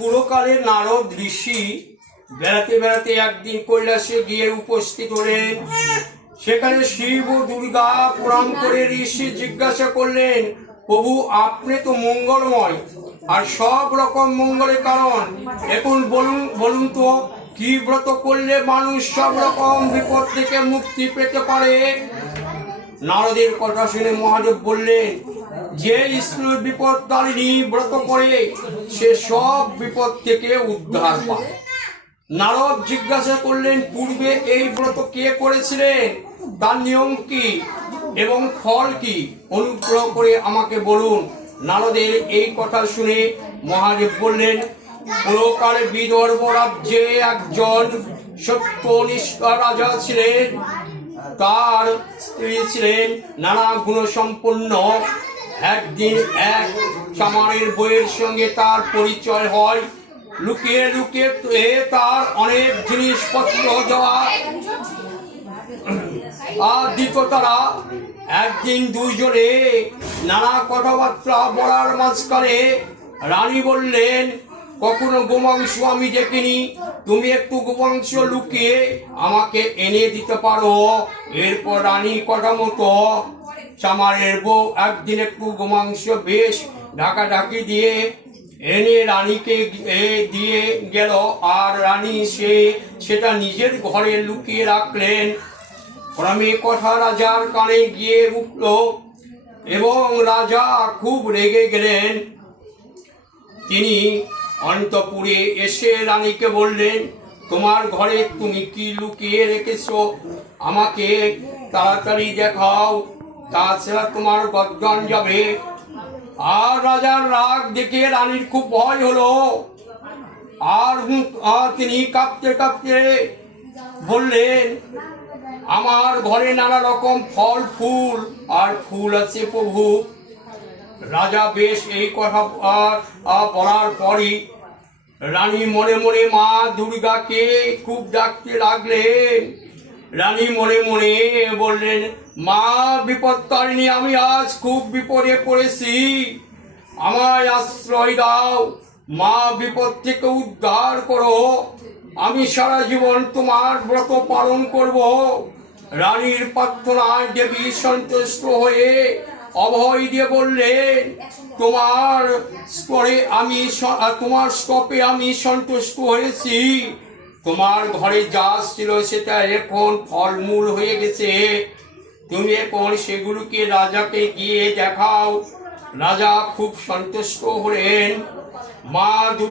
পুরকালে নারদ ঋষি বেড়াতে বেড়াতে একদিন কৈলাসে গিয়ে উপস্থিত হলেন। সেখানে শিব ও দুর্গা প্রণাম করে ঋষি জিজ্ঞাসা করলেন, প্রভু আপনি তো মঙ্গলময় আর সব রকম মঙ্গলের কারণ, এখন বলুন তো কি ব্রত করলে মানুষ সব রকম বিপদ থেকে মুক্তি পেতে পারে? নারদের কথা শুনে মহাদেব বললেন, যে স্ত্রীর বিপদ তারিণী ব্রত করে সে সব বিপদ থেকে উদ্ধার পায়। নারদ জিজ্ঞাসা করলেন, পূর্বে এই ব্রত কে করেছিলেন, তার নিয়ম কি এবং ফল কি, অনুগ্রহ করে আমাকে বলুন। নারদের এই কথা শুনে মহাদেব বললেন, পুরকালে বিদর্ভ রাজ্যে একজন সত্যনিষ্ঠ রাজা ছিলেন। তার স্ত্রী ছিলেন নানা গুণসম্পন্ন। একদিন এক চামারের বইয়ের সঙ্গে তার পরিচয় হয়। লুকিয়ে লুকিয়ে তার অনেক জিনিসপত্র দেওয়া দিত তারা। একদিন দুইজনে নানা কথাবার্তা বলার মাঝখানে রানী বললেন, কখনো গোমাংস আমি দেখিনি, তুমি একটু গোমাংস লুকিয়ে আমাকে এনে দিতে পারো। এরপর রানী কথা মতো চামারের বউ একদিন একটু গোমাংস বেশ ঢাকাঢাকি দিয়ে এনে রানীকে দিয়ে গেল, আর রানী সেটা নিজের ঘরে লুকিয়ে রাখলেন। ক্রমে কথা রাজার কানে গিয়ে উঠল এবং রাজা খুব রেগে গেলেন। তিনি অন্তঃপুরে এসে রানীকে বললেন, তোমার ঘরে তুমি কি লুকিয়ে রেখেছো, আমাকে তাড়াতাড়ি দেখাও, তাছাড়া তোমার গর্দান যাবে। আর রাজার রাগ দেখে রানীর খুব ভয় হলো। আর তিনি কাঁপতে কাঁপতে বললেন, আমার ঘরে নানা রকম ফল ফুল আর ফুল আছে প্রভু। রাজা বেশ এই কথা বলার পরই রানী মনে মনে মা দুর্গাকে খুব ডাকতে লাগলেন। রানী মনে মনে বললেন, মা বিপত্তারিণী, আমি আজ খুব বিপদে পড়েছি, আমায় আশ্রয় দাও, মা বিপদ থেকে উদ্ধার করো, আমি সারা জীবন তোমার ব্রত পালন করব। রানীর প্রার্থনায় দেবী সন্তুষ্ট হয়ে অভয় দিয়ে বললেন, তোমার স্তপে আমি সন্তুষ্ট হয়েছি, তোমার ঘরে যা ছিল সেটা এখন ফলমূল হয়ে গেছে, তুমি এখন সেগুলোকে রাজাকে গিয়ে দেখাও। রাজা খুব সন্তুষ্ট হলেন। মা